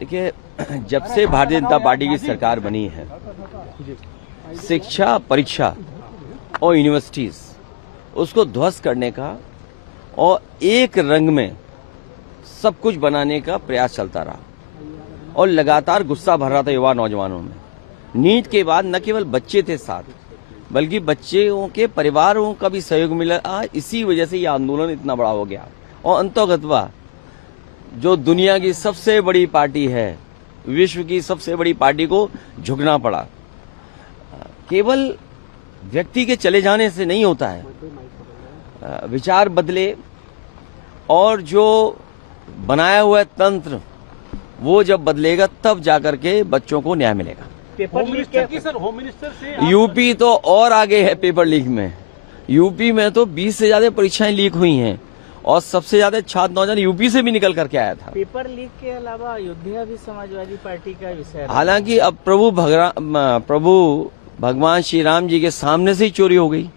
देखिए, जब से भारतीय जनता पार्टी की सरकार बनी है, शिक्षा, परीक्षा और यूनिवर्सिटीज उसको ध्वस्त करने का और एक रंग में सब कुछ बनाने का प्रयास चलता रहा और लगातार गुस्सा भर रहा था युवा नौजवानों में। नीट के बाद न केवल बच्चे थे साथ, बल्कि बच्चों के परिवारों का भी सहयोग मिला। इसी वजह से यह आंदोलन इतना बड़ा हो गया और अंततः जो दुनिया की सबसे बड़ी पार्टी है, विश्व की सबसे बड़ी पार्टी को झुकना पड़ा। केवल व्यक्ति के चले जाने से नहीं होता है, विचार बदले और जो बनाया हुआ तंत्र वो जब बदलेगा तब जाकर के बच्चों को न्याय मिलेगा। होम मिनिस्टर से यूपी तो और आगे है पेपर लीक में। यूपी में तो 20 से ज्यादा परीक्षाएं लीक हुई हैं और सबसे ज्यादा छात्र नौजवान यूपी से भी निकल करके आया था। पेपर लीक के अलावा अयोध्या भी समाजवादी पार्टी का विषय है। हालांकि अब प्रभु भगवान श्री राम जी के सामने से ही चोरी हो गई।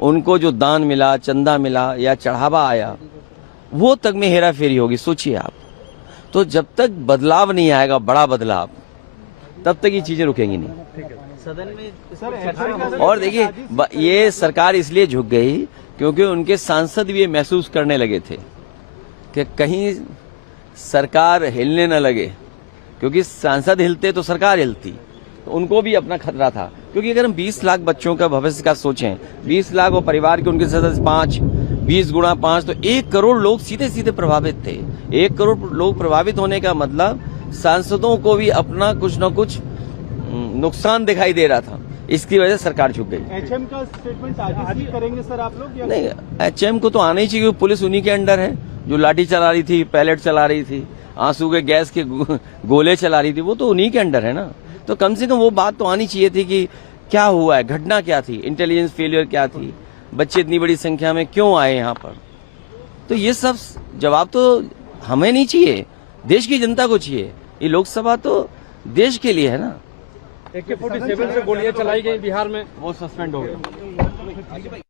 उनको जो दान मिला, चंदा मिला या चढ़ावा आया, वो तक में हेरा फेरी होगी। सोचिए आप। तो जब तक बदलाव नहीं आएगा, बड़ा बदलाव, तब तक ये चीजें रुकेंगी नहीं। सदन में और देखिए, ये सरकार इसलिए झुक गई क्योंकि उनके सांसद भी ये महसूस करने लगे थे कि कहीं सरकार हिलने न लगे, क्योंकि सांसद हिलते तो सरकार हिलती। तो उनको भी अपना खतरा था, क्योंकि अगर हम 20 लाख बच्चों का भविष्य का सोचें, 20 लाख और परिवार के उनके सदस्य 5, 20 गुणा 5 तो 1 करोड़ लोग सीधे सीधे प्रभावित थे। 1 करोड़ लोग प्रभावित होने का मतलब सांसदों को भी अपना कुछ न कुछ नुकसान दिखाई दे रहा था। इसकी वजह से सरकार झुक गई। एचएम का स्टेटमेंट आज ही करेंगे सर आप लोग या नहीं? एचएम को तो आना ही चाहिए, पुलिस उन्हीं के अंडर है। जो लाठी चला रही थी, पैलेट चला रही थी, आंसू के गैस के गोले चला रही थी, वो तो उन्हीं के अंडर है ना। तो कम से कम वो बात तो आनी चाहिए थी कि क्या हुआ है, घटना क्या थी, इंटेलिजेंस फेलियर क्या थी, बच्चे इतनी बड़ी संख्या में क्यों आए यहाँ पर। तो ये सब जवाब तो हमें नहीं चाहिए, देश की जनता को चाहिए। ये लोकसभा तो देश के लिए है ना। AK-47 से गोलियां चलाई गई बिहार में, वो सस्पेंड हो गए।